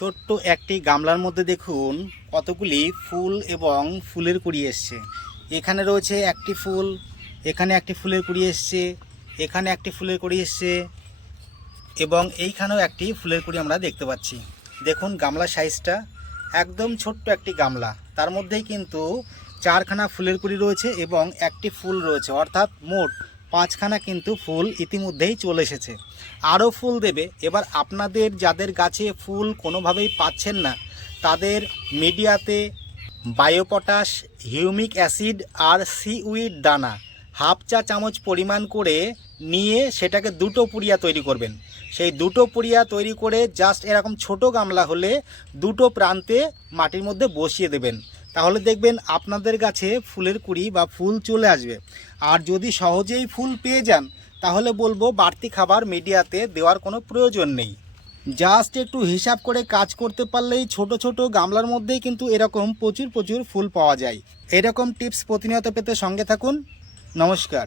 ছোট্ট একটি গামলার মধ্যে দেখুন কতগুলি ফুল এবং ফুলের কুড়ি এসছে। এখানে রয়েছে একটি ফুল, এখানে একটি ফুলের কুড়ি এসছে, এখানে একটি ফুলের কুড়ি এসছে এবং এইখানেও একটি ফুলের কুড়ি আমরা দেখতে পাচ্ছি। দেখুন গামলার সাইজটা একদম ছোট্ট একটি গামলা, তার মধ্যেই কিন্তু চারখানা ফুলের কুড়ি রয়েছে এবং একটি ফুল রয়েছে, অর্থাৎ মোট পাঁচখানা কিন্তু ফুল ইতিমধ্যেই চলে এসেছে। আরও ফুল দেবে। এবার আপনাদের যাদের গাছে ফুল কোনোভাবেই পাচ্ছেন না তাদের মিডিয়াতে বায়োপটাশ, হিউমিক অ্যাসিড আর সিউইড দানা হাফ চা চামচ পরিমাণ করে নিয়ে সেটাকে দুটো পুড়িয়া তৈরি করবেন। সেই দুটো পুড়িয়া তৈরি করে জাস্ট এরকম ছোট গামলা হলে দুটো প্রান্তে মাটির মধ্যে বসিয়ে দেবেন, তাহলে দেখবেন আপনাদের গাছে ফুলের কুড়ি বা ফুল চলে আসবে। আর যদি সহজেই ফুল পেয়ে যান তাহলে বলবো বাড়তি খাবার মিডিয়াতে দেওয়ার কোনো প্রয়োজন নেই। জাস্ট একটু হিসাব করে কাজ করতে পারলেই ছোট ছোট গামলার মধ্যেই কিন্তু এরকম প্রচুর প্রচুর ফুল পাওয়া যায়। এরকম টিপস প্রতিনিয়ত পেতে সঙ্গে থাকুন। নমস্কার।